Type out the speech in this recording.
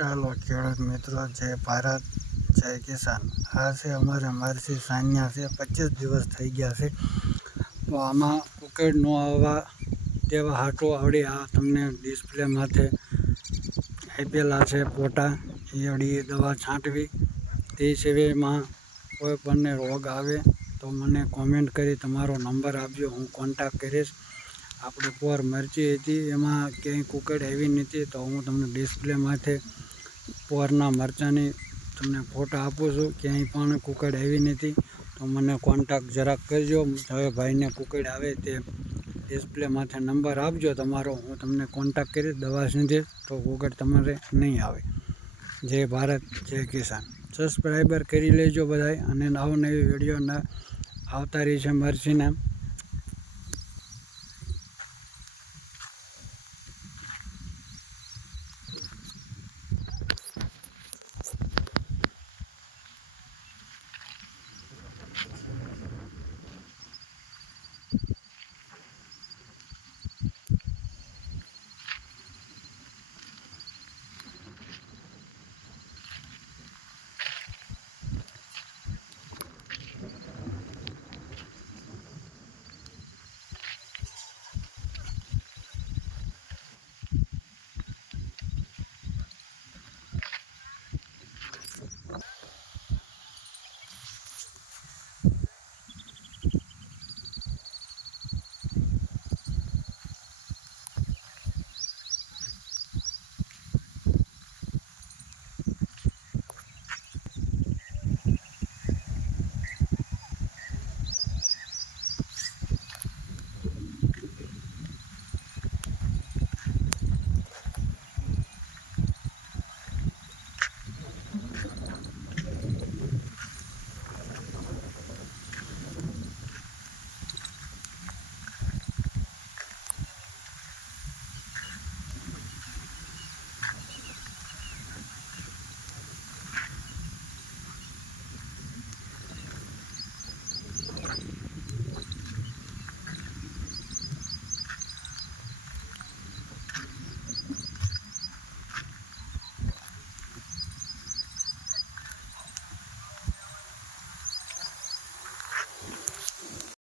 ચાલો ખેડૂત મિત્રો, જય ભારત, જય કિસાન. આ છે અમારે મરસી સાન્યા છે, પચીસ દિવસ થઈ ગયા છે. તો આમાં ઉકેડ ન આવવા તેવા હાટો આવડી આ તમને ડિસ્પ્લે માથે આપેલા છે ફોટા. એ અડી દવા છાંટવી. તે સિવાયમાં કોઈ પણને રોગ આવે તો મને કોમેન્ટ કરી તમારો નંબર આપજો, હું કોન્ટેક્ટ કરીશ. આપણે પોર મરચી હતી, એમાં ક્યાંય કુકડ આવી નથી તો હું તમને ડિસ્પ્લે માથે પોરના મરચાંની તમને ફોટા આપું છું, ક્યાંય પણ કુકડ આવી નથી, તો મને કોન્ટેક્ટ જરાક કરજો. હવે ભાઈને કુકડ આવે તે ડિસ્પ્લે માથે નંબર આપજો તમારો, હું તમને કોન્ટેક્ટ કરીશ, દવા સુધી તો કુકડ તમારે નહીં આવે. જય ભારત, જય કિસાન. સબસ્ક્રાઈબર કરી લેજો બધાય, અને નવો નવી વીડિયો આવતા રહી છે મરસીના